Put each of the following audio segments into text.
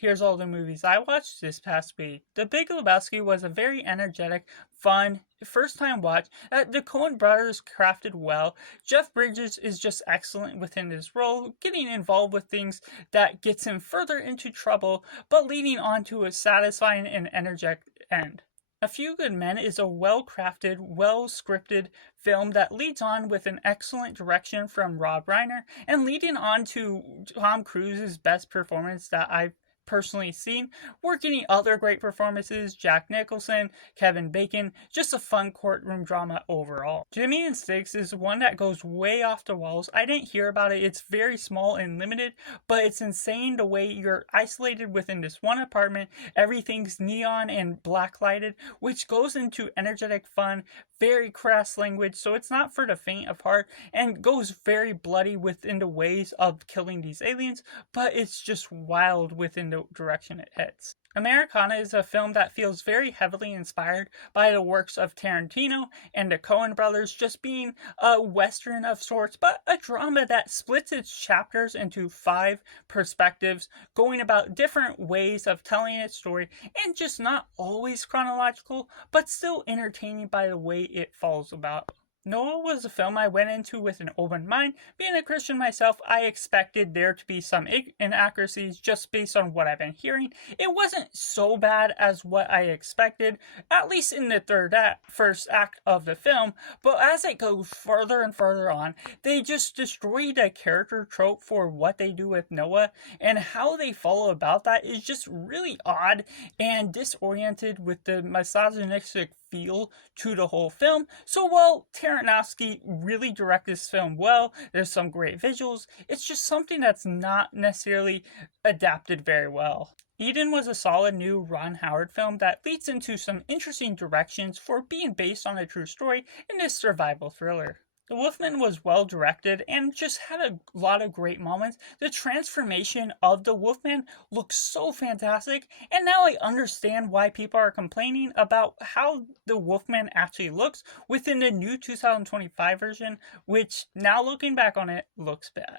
Here's all the movies I watched this past week. The Big Lebowski was a very energetic, fun, first time watch that the Coen brothers crafted well. Jeff Bridges is just excellent within his role, getting involved with things that gets him further into trouble, but leading on to a satisfying and energetic end. A Few Good Men is a well crafted, well scripted film that leads on with an excellent direction from Rob Reiner and leading on to Tom Cruise's best performance that I've personally seen. We're getting other great performances, Jack Nicholson, Kevin Bacon, just a fun courtroom drama overall. Jimmy and Sticks is one that goes way off the walls. I didn't hear about it. It's very small and limited, but it's insane the way you're isolated within this one apartment. Everything's neon and black lighted, which goes into energetic fun, very crass language, so it's not for the faint of heart, and goes very bloody within the ways of killing these aliens, but it's just wild within the direction it heads. Americana is a film that feels very heavily inspired by the works of Tarantino and the Coen brothers, just being a western of sorts, but a drama that splits its chapters into 5 perspectives, going about different ways of telling its story, and just not always chronological, but still entertaining by the way it falls about. Noah was a film I went into with an open mind. Being a Christian myself, I expected there to be some inaccuracies just based on what I've been hearing. It wasn't so bad as what I expected, at least in the first act of the film, but as it goes further and further on, they just destroy the character trope for what they do with Noah, and how they follow about that is just really odd and disoriented with the misogynistic feel to the whole film. So while Taranowski really directed this film well, there's some great visuals, it's just something that's not necessarily adapted very well. Eden was a solid new Ron Howard film that leads into some interesting directions for being based on a true story in this survival thriller. The Wolfman was well directed and just had a lot of great moments. The transformation of the Wolfman looks so fantastic, and now I understand why people are complaining about how the Wolfman actually looks within the new 2025 version, which now looking back on it looks bad.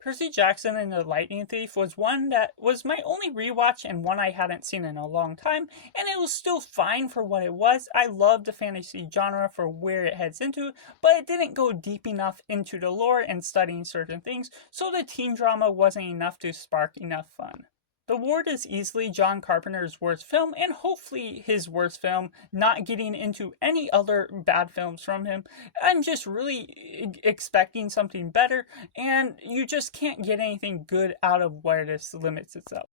Percy Jackson and the Lightning Thief was one that was my only rewatch and one I hadn't seen in a long time, and it was still fine for what it was. I loved the fantasy genre for where it heads into, but it didn't go deep enough into the lore and studying certain things, so the teen drama wasn't enough to spark enough fun. The Ward is easily John Carpenter's worst film, and hopefully his worst film, not getting into any other bad films from him. I'm just really expecting something better, and you just can't get anything good out of where this limits itself.